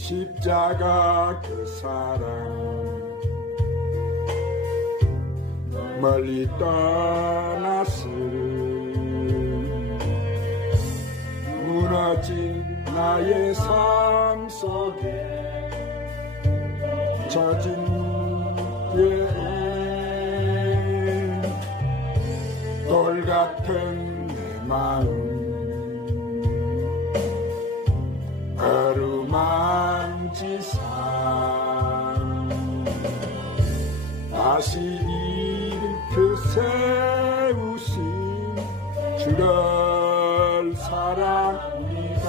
십자가 그 사랑 멀리 떠났을 무너진 나의 삶 속에 젖은 여행 돌 같은 내 마음 어루만지상 다시 일으켜 세우신 주를 사랑합니다.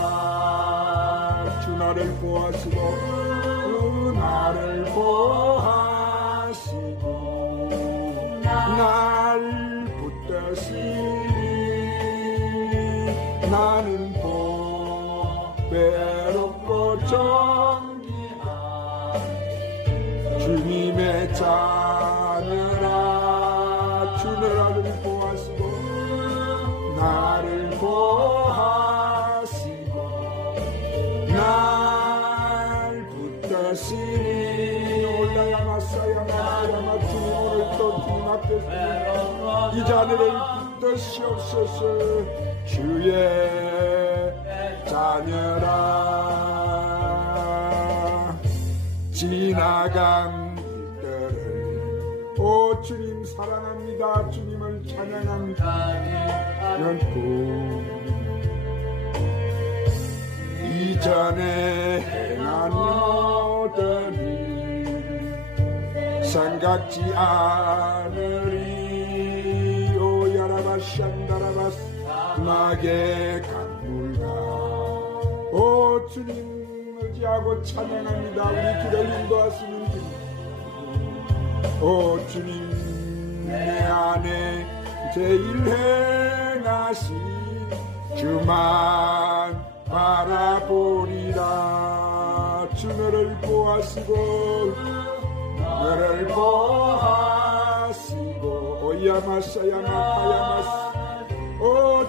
주 나를 보아시고 주 나를 보아시고 날 붙드시니 나는 외롭고 정기한 주님의 자녀라. 주 나를 보아시고 나를 보아시고 날 붙드시니 올라야 마사야 마사야 주님 오늘 또 주님 앞에서 이 자녀를 붙드시옵소서. 주의 자녀라. 지나간 길들을 오 주님 사랑합니다. 주님을 찬양합니다. 연구 이전에 행한 모든 일 생각지 않으리. 오 야라바샨다라바스 음악의 강물가 오 주님 의지하고 찬양합니다. 우리 길을 인도하시는 주님 오 주님 내 안에 제일 행하신 주만 바라보리라. 주 너를 보아시고 너를 보아시고 오야마사야마카야마스 오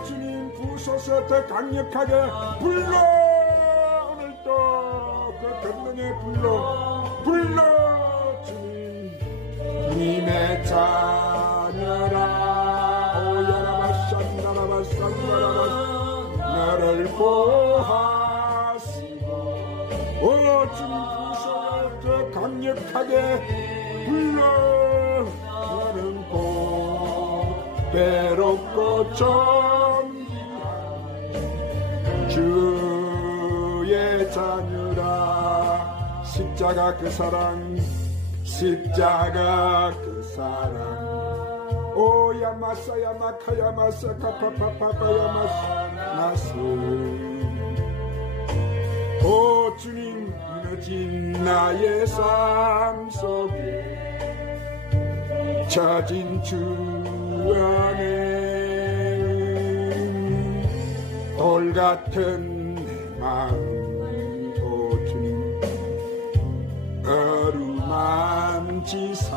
주님 부소서 더 강력하게 불러. 오늘도 그 권능에 불러 주님. 주님의 자녀라. 오야라바산다라바산다라바 너를 보아시고 오 주님 부소서 더 강력하게 불러. 너는 외롭고 정기한 주의 자녀라. 십자가 그 사랑 십자가 그 사랑 오 야마사 야마카 야마사 카파파파파 야마사 나스 오 주님 무너진 나의 삶 속에 젖은 주 안에 돌 같은 내 마음 오 주님 어루만지사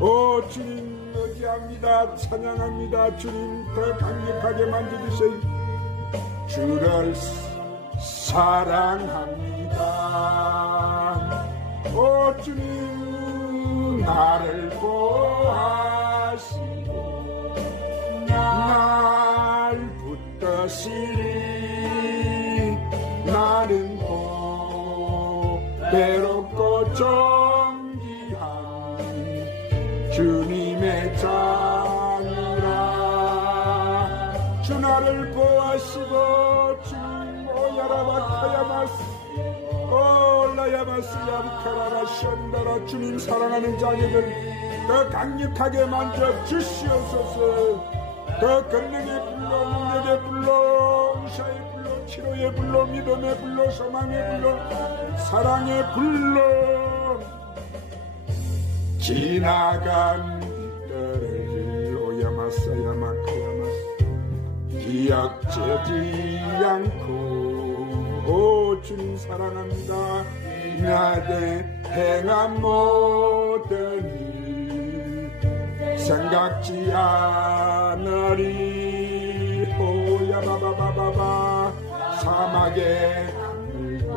오 주님 의지합니다. 찬양합니다. 주님 더 강력하게 만져주세요. 주를 사랑합니다. 오 주님 나를 보아시고 날 붙드시니 나는 외롭고 정기한 주님의 자녀라. 주 나를 보아시고 주님 오야라바카야마스 올라야마스 야부카라라션다라. 주님 사랑하는 자녀들 더 강력하게 만져 주시옵소서. 더 권능의 불러 능력의 불러 의사의 불러 치료의 불러 믿음의 불러 소망의 불러 사랑의 불러 지나간 길들을 오야마사야마카야마스 기약되지 않고 오 주님 사랑합니다. 나의 행한 모든 일 생각지 않으리. 오야바바바바바 사막의 강물도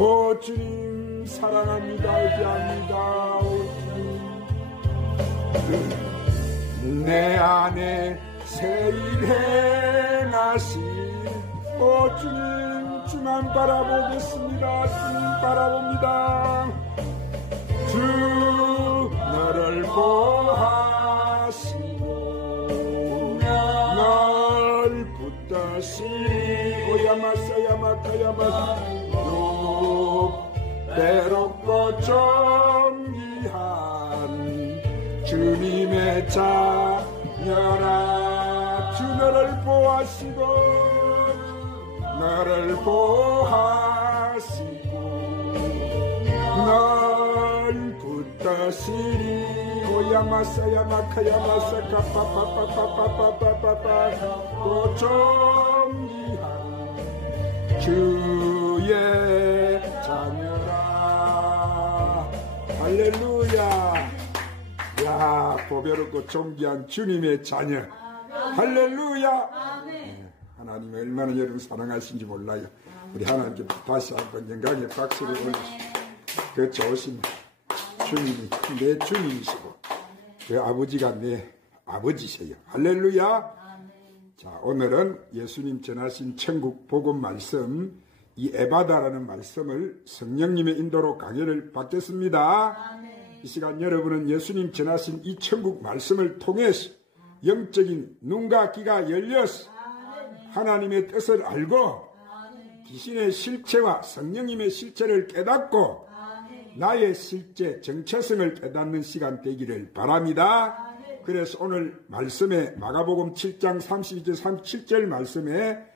오 주님 사랑합니다. 애기합니다. 오 주님 내 안에 새 일 행하시 오 주님 주만 바라보겠습니다. 주님 바라봅니다. 주 너를 보하시고 날 붙다시 오야마사야마카야마사 배롭고 정기한 주님의 자녀라 주 너를 보하시고 너를 보하시고 널 붙다시리 오야마사야마카야마사 카파파파파파파파파파 또 정기한 주의 자녀라 할렐루야. 야 보배롭고 존귀한 주님의 자녀 할렐루야. 네, 하나님이 얼마나 여러분 사랑하신지 몰라요. 우리 하나님께 다시 한번 영광의 박수를 올리시고 그 좋으신 주님이 내 주님이시고 그 아버지가 내 아버지세요. 할렐루야. 자 오늘은 예수님 전하신 천국 복음 말씀 이 에바다라는 말씀을 성령님의 인도로 강해를 받겠습니다. 이 시간 여러분은 예수님 전하신 이 천국 말씀을 통해서 영적인 눈과 귀가 열려서 하나님의 뜻을 알고 귀신의 실체와 성령님의 실체를 깨닫고 나의 실제 정체성을 깨닫는 시간 되기를 바랍니다. 그래서 오늘 말씀에 마가복음 7장 32절 37절 말씀에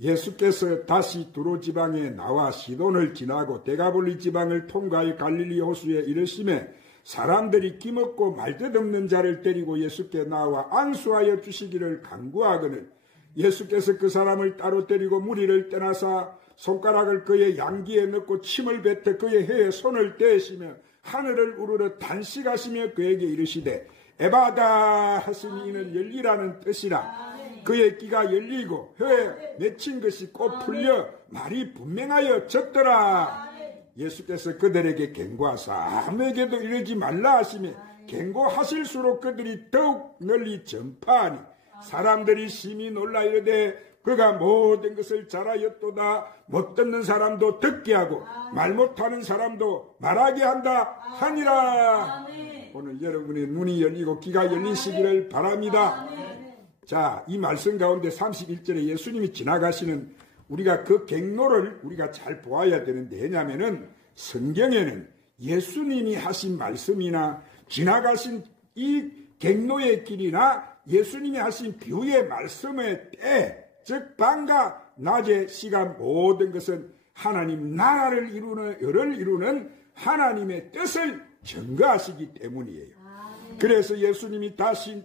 예수께서 다시 두로 지방에 나와 시돈을 지나고 데가볼리 지방을 통과해 갈릴리 호수에 이르시매 사람들이 기먹고 말뜻 없는 자를 데리고 예수께 나와 안수하여 주시기를 간구하거늘 예수께서 그 사람을 따로 데리고 무리를 떠나사 손가락을 그의 양귀에 넣고 침을 뱉어 그의 혀에 손을 대시며 하늘을 우러러 단식하시며 그에게 이르시되 에바다 하시니 이는 열리라는 뜻이라. 그의 귀가 열리고 혀에 맺힌 것이 꼭 풀려 말이 분명하여 졌더라. 예수께서 그들에게 경고하사 아무에게도 이르지 말라 하시며 경고하실수록 그들이 더욱 널리 전파하니 사람들이 심히 놀라 이르되 그가 모든 것을 잘하였도다. 못 듣는 사람도 듣게 하고 말 못하는 사람도 말하게 한다 하니라. 오늘 여러분의 눈이 열리고 귀가 열리시기를 바랍니다. 자, 이 말씀 가운데 31절에 예수님이 지나가시는 우리가 그 경로를 우리가 잘 보아야 되는데 왜냐하면은 성경에는 예수님이 하신 말씀이나 지나가신 이 경로의 길이나 예수님이 하신 비유의 말씀의 때, 즉 밤과 낮의 시간 모든 것은 하나님 나라를 이루는 열을 이루는 하나님의 뜻을 증거하시기 때문이에요. 그래서 예수님이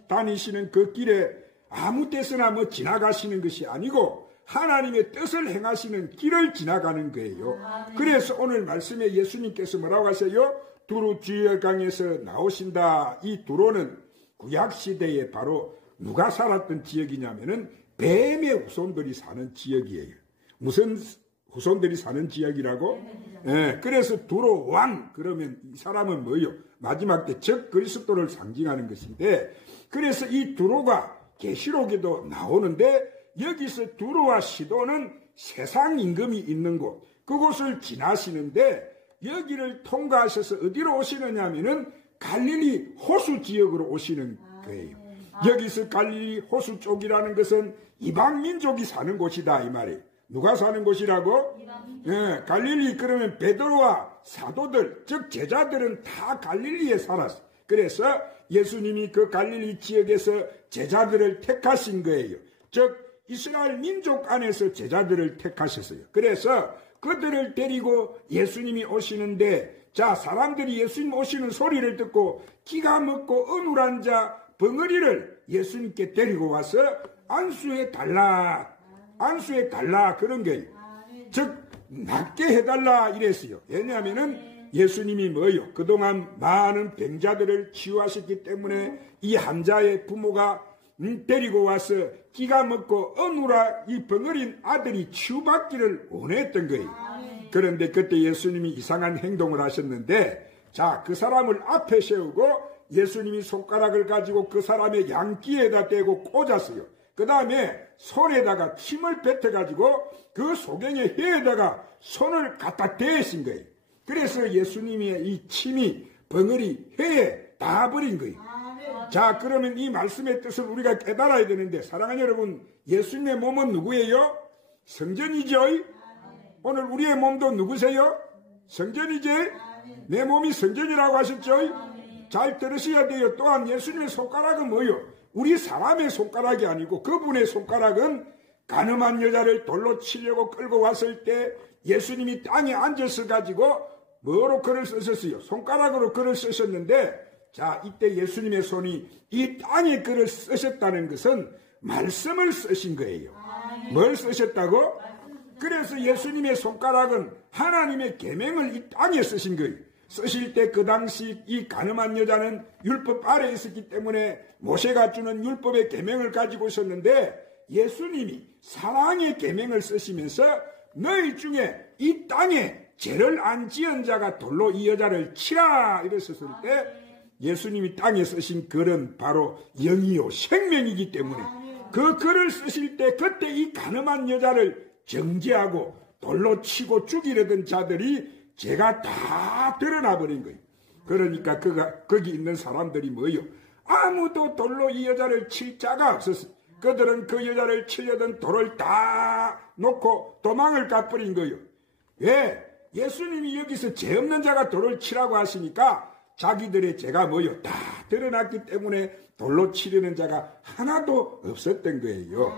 다니시는 그 길에 아무 때서나 지나가시는 것이 아니고 하나님의 뜻을 행하시는 길을 지나가는 거예요. 그래서 오늘 말씀에 예수님께서 뭐라고 하세요? 두로 지역강에서 나오신다. 이 두로는 구약시대에 바로 누가 살았던 지역이냐면은 뱀의 후손들이 사는 지역이에요. 무슨 후손들이 사는 지역이라고? 예, 그래서 두로 왕 그러면 이 사람은 뭐예요? 마지막 때 적 그리스도를 상징하는 것인데 그래서 이 두로가 계시록에도 나오는데 여기서 두로와 시도는 세상 임금이 있는 곳 그곳을 지나시는데 여기를 통과하셔서 어디로 오시느냐면은 갈릴리 호수 지역으로 오시는 거예요. 여기서 갈릴리 호수 쪽이라는 것은 이방 민족이 사는 곳이다 이 말이에요. 누가 사는 곳이라고? 예, 갈릴리 그러면 베드로와 사도들 즉 제자들은 다 갈릴리에 살았어. 그래서 예수님이 그 갈릴리 지역에서 제자들을 택하신 거예요. 즉 이스라엘 민족 안에서 제자들을 택하셨어요. 그래서 그들을 데리고 예수님이 오시는데 자 사람들이 예수님 오시는 소리를 듣고 기가 먹고 어눌한 자 벙어리를 예수님께 데리고 와서 안수해 달라 그런 거예요. 즉 낫게 해달라 이랬어요. 왜냐하면은 예수님이 뭐예요? 그동안 많은 병자들을 치유하셨기 때문에 이 환자의 부모가 데리고 와서 기가 먹고 어눌한 이 벙어린 아들이 치유받기를 원했던 거예요. 그런데 그때 예수님이 이상한 행동을 하셨는데, 자, 그 사람을 앞에 세우고 예수님이 손가락을 가지고 그 사람의 양귀에다 대고 꽂았어요. 그 다음에 손에다가 침을 뱉어가지고 그 소경의 혀에다가 손을 갖다 대신 거예요. 그래서 예수님의 이 침이 벙어리 혀에 닿아버린 거예요. 자, 그러면 이 말씀의 뜻을 우리가 깨달아야 되는데, 사랑하는 여러분, 예수님의 몸은 누구예요? 성전이죠. 오늘 우리의 몸도 누구세요? 성전이지? 내 몸이 성전이라고 하셨죠? 잘 들으셔야 돼요. 또한 예수님의 손가락은 뭐예요? 우리 사람의 손가락이 아니고 그분의 손가락은 가늠한 여자를 돌로 치려고 끌고 왔을 때 예수님이 땅에 앉아서 가지고 뭐로 글을 쓰셨어요? 손가락으로 글을 쓰셨는데, 자, 이때 예수님의 손이 이 땅에 글을 쓰셨다는 것은 말씀을 쓰신 거예요. 뭘 쓰셨다고? 그래서 예수님의 손가락은 하나님의 계명을 이 땅에 쓰신 거예요. 쓰실 때 그 당시 이 가늠한 여자는 율법 아래에 있었기 때문에 모세가 주는 율법의 계명을 가지고 있었는데, 예수님이 사랑의 계명을 쓰시면서 너희 중에 이 땅에 죄를 안 지은 자가 돌로 이 여자를 치라 이랬었을 때, 예수님이 땅에 쓰신 글은 바로 영이요 생명이기 때문에 그 글을 쓰실 때 그때 이 가늠한 여자를 정죄하고 돌로 치고 죽이려던 자들이 죄가 다 드러나 버린 거예요. 그러니까 거기 있는 사람들이 뭐예요? 아무도 돌로 이 여자를 칠 자가 없었어요. 그들은 그 여자를 치려던 돌을 다 놓고 도망을 가버린 거예요. 왜? 예수님이 여기서 죄 없는 자가 돌을 치라고 하시니까 자기들의 죄가 뭐예요? 다 드러났기 때문에 돌로 치려는 자가 하나도 없었던 거예요.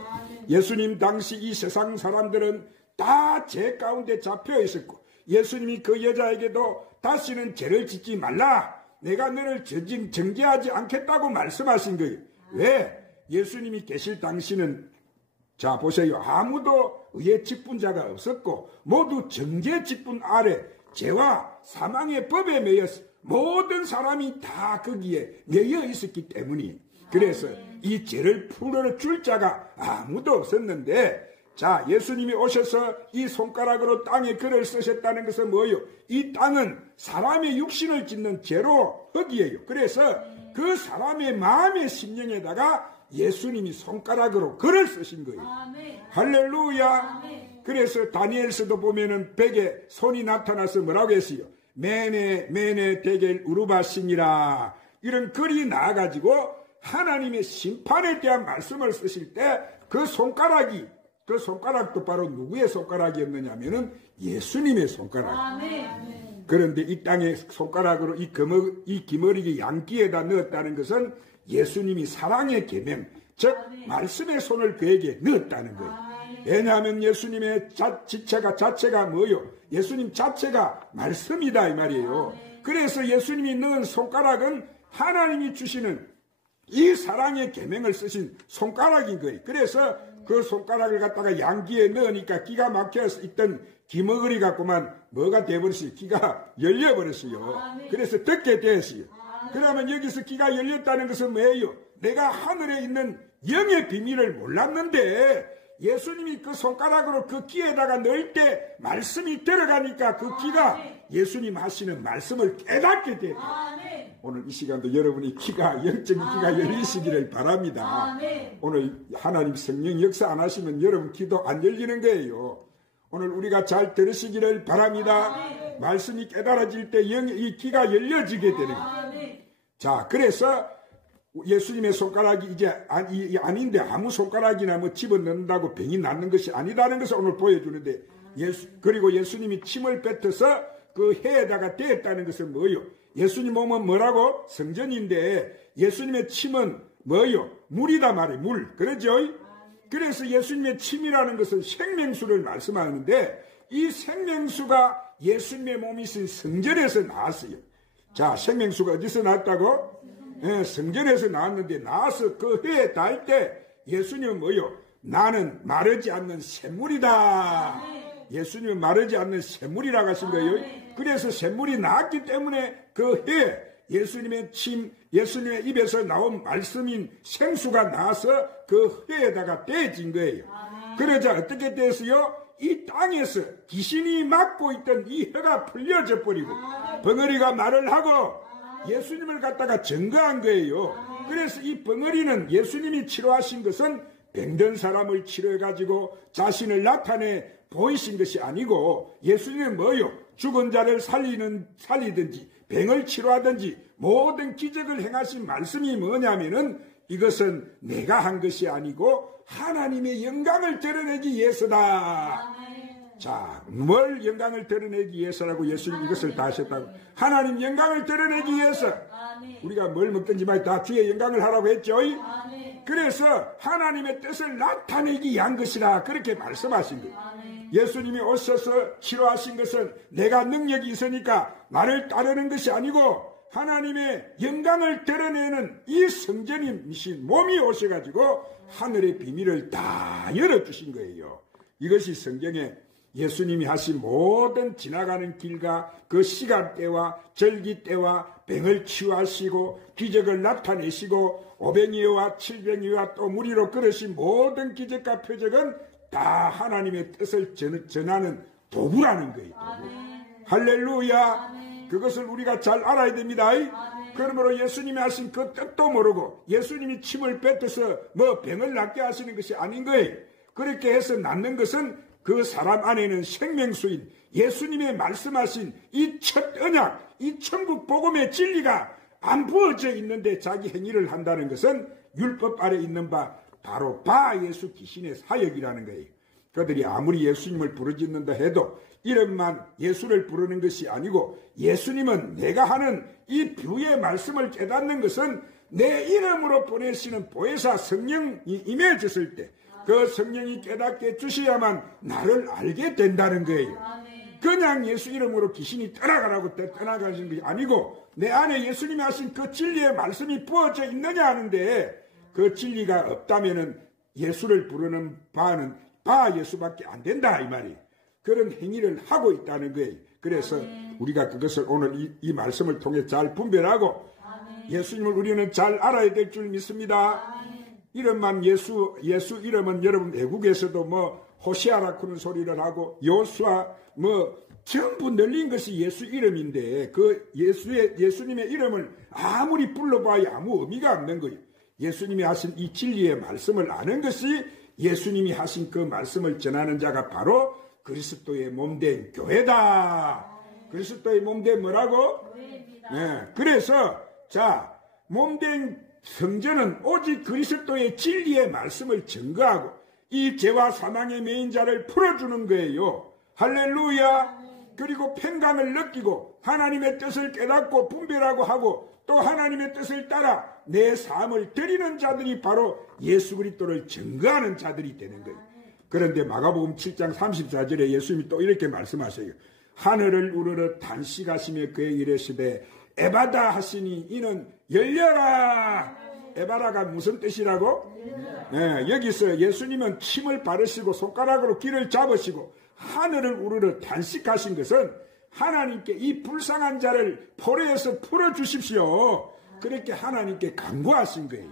예수님 당시 이 세상 사람들은 다 죄 가운데 잡혀 있었고, 예수님이 그 여자에게도 다시는 죄를 짓지 말라, 내가 너를 정죄하지 않겠다고 말씀하신 거예요. 왜? 예수님이 계실 당시는, 자 보세요, 아무도 의의 직분자가 없었고 모두 정죄 직분 아래 죄와 사망의 법에 매여서 모든 사람이 다 거기에 매여 있었기 때문에, 그래서 이 죄를 풀어줄 자가 아무도 없었는데, 자, 예수님이 오셔서 이 손가락으로 땅에 글을 쓰셨다는 것은 뭐예요? 이 땅은 사람의 육신을 짓는 죄로 흙이에요. 그래서 그 사람의 마음의 심령에다가 예수님이 손가락으로 글을 쓰신 거예요. 아멘. 할렐루야. 아멘. 그래서 다니엘서도 보면은 벽에 손이 나타나서 뭐라고 했어요? 메네 데겔 우르바시니라, 이런 글이 나와가지고 하나님의 심판에 대한 말씀을 쓰실 때 그 손가락도 바로 누구의 손가락이었느냐 하면은 예수님의 손가락. 아멘. 그런데 이 땅에 손가락으로 이 기머리기 양귀에다 넣었다는 것은 예수님이 사랑의 계명, 즉 말씀의 손을 그에게 넣었다는 거예요. 왜냐하면 예수님의 자체가 뭐예요? 예수님 자체가 말씀이다 이 말이에요. 그래서 예수님이 넣은 손가락은 하나님이 주시는 이 사랑의 계명을 쓰신 손가락인 거예요. 그래서 그 손가락을 갖다가 양귀에 넣으니까 기가 막혀서 있던 기머거리 갖고만 뭐가 돼버렸어요? 기가 열려버렸어요. 그래서 듣게 됐어요. 그러면 여기서 기가 열렸다는 것은 뭐예요? 내가 하늘에 있는 영의 비밀을 몰랐는데 예수님이 그 손가락으로 그 귀에다가 넣을 때 말씀이 들어가니까 그 귀가 예수님 하시는 말씀을 깨닫게 돼요. 오늘 이 시간도 여러분이 영적인 귀가 열리시기를 바랍니다. 오늘 하나님 성령 역사 안 하시면 여러분 귀도 안 열리는 거예요. 오늘 우리가 잘 들으시기를 바랍니다. 말씀이 깨달아질 때 이 귀가 열려지게 되는 거예요. 자, 그래서 예수님의 손가락이 이제 아닌데 아무 손가락이나 뭐 집어넣는다고 병이 낫는 것이 아니다는 것을 오늘 보여주는데, 그리고 예수님이 침을 뱉어서 그 해에다가 대했다는 것은 뭐예요? 예수님 몸은 뭐라고? 성전인데 예수님의 침은 뭐예요? 물이다 말이에요. 물. 그러죠? 그래서 예수님의 침이라는 것은 생명수를 말씀하는데, 이 생명수가 예수님의 몸이 있은 성전에서 나왔어요. 자, 생명수가 어디서 나왔다고? 네, 성전에서 나왔는데, 나와서 그 회에 닿을 때 예수님은 뭐예요? 나는 마르지 않는 샘물이다. 예수님은 마르지 않는 샘물이라고 하신 거예요. 그래서 샘물이 나왔기 때문에 그 해 예수님의 침, 예수님의 입에서 나온 말씀인 생수가 나와서 그 회에다가 떼진 거예요. 그러자 어떻게 됐어요? 이 땅에서 귀신이 막고 있던 이 혀가 풀려져 버리고 벙어리가 말을 하고 예수님을 갖다가 증거한 거예요. 그래서 이 벙어리는 예수님이 치료하신 것은 병든 사람을 치료해가지고 자신을 나타내 보이신 것이 아니고 예수님은 뭐요? 죽은 자를 살리든지 병을 치료하든지 모든 기적을 행하신 말씀이 뭐냐면은 이것은 내가 한 것이 아니고 하나님의 영광을 드러내기 위해서다. 자, 뭘 영광을 드러내기 위해서라고 예수님 이것을 다 하셨다고? 하나님 영광을 드러내기 위해서. 우리가 뭘 먹든지 말이 다 주의 영광을 하라고 했죠. 그래서 하나님의 뜻을 나타내기 위한 것이라 그렇게 말씀하신 거예요. 예수님이 오셔서 치료하신 것은 내가 능력이 있으니까 나를 따르는 것이 아니고 하나님의 영광을 드러내는 이 성전이신 몸이 오셔가지고 하늘의 비밀을 다 열어주신 거예요. 이것이 성경에 예수님이 하신 모든 지나가는 길과 그 시간대와 절기대와 병을 치유하시고 기적을 나타내시고 오병이어와 칠병이어와 또 무리로 걸으신 모든 기적과 표적은 다 하나님의 뜻을 전하는 도구라는 거예요. 할렐루야. 그것을 우리가 잘 알아야 됩니다. 그러므로 예수님이 하신 그 뜻도 모르고 예수님이 침을 뱉어서 뭐 병을 낫게 하시는 것이 아닌 거예요. 그렇게 해서 낫는 것은 그 사람 안에는 생명수인 예수님의 말씀하신 이 첫 언약, 이 천국 복음의 진리가 안 부어져 있는데 자기 행위를 한다는 것은 율법 아래 있는 바로 예수 귀신의 사역이라는 거예요. 그들이 아무리 예수님을 부르짖는다 해도 이름만 예수를 부르는 것이 아니고 예수님은 내가 하는 이 뷰의 말씀을 깨닫는 것은 내 이름으로 보내시는 보혜사 성령이 임해졌을 때 그 성령이 깨닫게 해주셔야만 나를 알게 된다는 거예요. 그냥 예수 이름으로 귀신이 떠나가라고 떠나가시는 것이 아니고 내 안에 예수님이 하신 그 진리의 말씀이 부어져 있느냐 하는데 그 진리가 없다면은 예수를 부르는 바는 예수밖에 안 된다 이 말이에요. 그런 행위를 하고 있다는 거예요. 그래서 우리가 그것을 오늘 이 말씀을 통해 잘 분별하고 예수님을 우리는 잘 알아야 될 줄 믿습니다. 이름만 예수 이름은 여러분 외국에서도 뭐 호시아라 그런 소리를 하고 요수아 뭐 전부 늘린 것이 예수 이름인데 그 예수님의 이름을 아무리 불러봐야 아무 의미가 없는 거예요. 예수님이 하신 이 진리의 말씀을 아는 것이 예수님이 하신 그 말씀을 전하는 자가 바로 그리스도의 몸된 교회다. 그리스도의 몸된 뭐라고? 네, 그래서 자 몸된 성전은 오직 그리스도의 진리의 말씀을 증거하고 이 죄와 사망의 매인 자를 풀어주는 거예요. 할렐루야. 그리고 평강을 느끼고 하나님의 뜻을 깨닫고 분별하고 하고 또 하나님의 뜻을 따라 내 삶을 드리는 자들이 바로 예수 그리스도를 증거하는 자들이 되는 거예요. 그런데 마가복음 7장 34절에 예수님이 또 이렇게 말씀하세요. 하늘을 우러러 단식하시며 그에 이르시되 에바다 하시니 이는 열려라. 에바라가 무슨 뜻이라고? 네, 여기서 예수님은 침을 바르시고 손가락으로 귀를 잡으시고 하늘을 우러러 단식하신 것은 하나님께 이 불쌍한 자를 포로에서 풀어주십시오. 그렇게 하나님께 간구하신 거예요.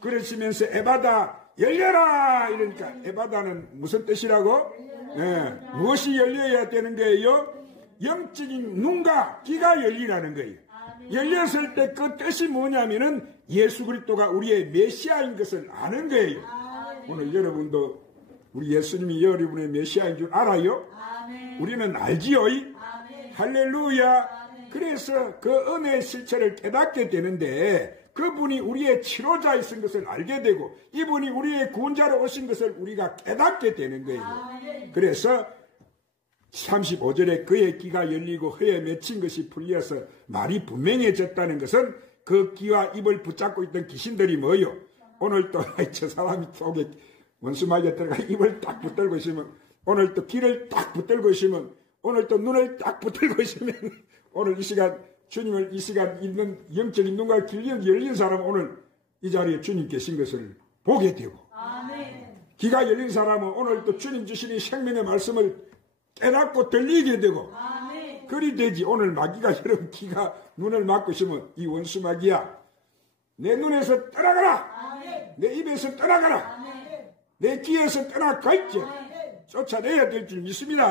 그러시면서 에바다 열려라 이러니까 에바다는 무슨 뜻이라고? 네, 무엇이 열려야 되는 거예요? 영적인 눈과 귀가 열리라는 거예요. 열렸을 때 그 뜻이 뭐냐면은 예수 그리스도가 우리의 메시아인 것을 아는 거예요. 오늘 여러분도 우리 예수님이 여러분의 메시아인 줄 알아요? 우리는 알지요. 할렐루야. 그래서 그 은혜의 실체를 깨닫게 되는데 그분이 우리의 치료자이신 것을 알게 되고 이분이 우리의 구원자로 오신 것을 우리가 깨닫게 되는 거예요. 그래서 35절에 그의 귀가 열리고 혀에 맺힌 것이 풀려서 말이 분명해졌다는 것은 그 귀와 입을 붙잡고 있던 귀신들이 뭐요? 오늘 또 저 사람이 속에 원수마귀가 들어가 입을 딱 붙들고 있으면 오늘 또 귀를 딱 붙들고 있으면 오늘 또 눈을 딱 붙들고 있으면 오늘 이 시간 주님을 이 시간 있는 영적인 눈과 귀가 열린 사람은 오늘 이 자리에 주님 계신 것을 보게 되고 귀가 열린 사람은 오늘 또 주님 주시는 생명의 말씀을 깨닫고 들리게 되고 그리 되지. 오늘 마귀가 여러분 귀가 눈을 막고 있으면 이 원수 마귀야 내 눈에서 떠나가라. 내 입에서 떠나가라. 내 귀에서 떠나갈지 쫓아내야 될 줄 믿습니다.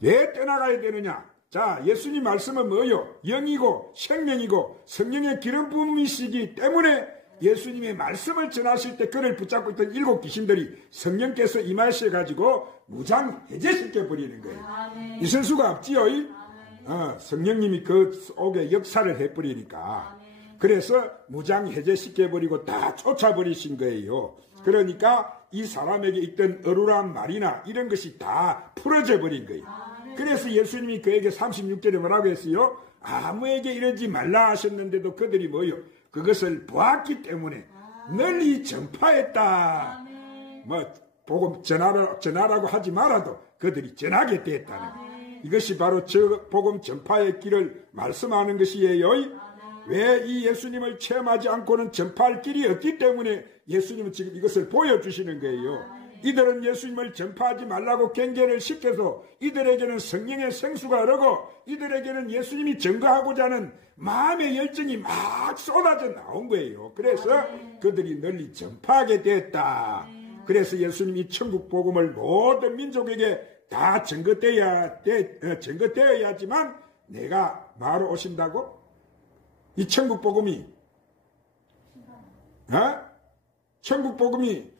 왜 떠나가야 되느냐? 자, 예수님 말씀은 뭐요? 영이고 생명이고 성령의 기름 부음이시기 때문에 예수님의 말씀을 전하실 때 그를 붙잡고 있던 7 귀신들이 성령께서 임하셔가지고 무장 해제시켜 버리는 거예요. 있을 수가 없지요. 성령님이 그 속에 역사를 해버리니까. 그래서 무장 해제시켜 버리고 다 쫓아버리신 거예요. 그러니까 이 사람에게 있던 어루란 말이나 이런 것이 다 풀어져 버린 거예요. 그래서 예수님이 그에게 36절에 뭐라고 했어요? 아무에게 이러지 말라 하셨는데도 그들이 뭐요? 그것을 보았기 때문에 널리 전파했다. 뭐 복음 전하라고 하지 말아도 그들이 전하게 됐다는 이것이 바로 저 복음 전파의 길을 말씀하는 것이에요. 왜 이 예수님을 체험하지 않고는 전파할 길이 없기 때문에 예수님은 지금 이것을 보여주시는 거예요. 이들은 예수님을 전파하지 말라고 경계를 시켜서 이들에게는 성령의 생수가 흐르고 이들에게는 예수님이 증거하고자 하는 마음의 열정이 막 쏟아져 나온 거예요. 그래서 그들이 널리 전파하게 됐다. 그래서 예수님이 천국 복음을 모든 민족에게 다 증거되어야지만 내가 바로 오신다고? 이 천국 복음이 천국 복음이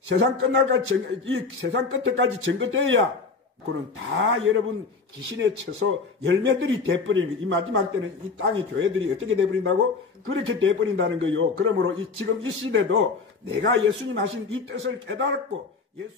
세상 끝날까지 이 세상 끝에까지 증거되어야 그는 다 여러분 귀신에 쳐서 열매들이 돼버리는 이 마지막 때는 이 땅의 교회들이 어떻게 돼버린다고? 그렇게 돼버린다는 거요. 그러므로 지금 이 시대도 내가 예수님 하신 이 뜻을 깨달았고 예수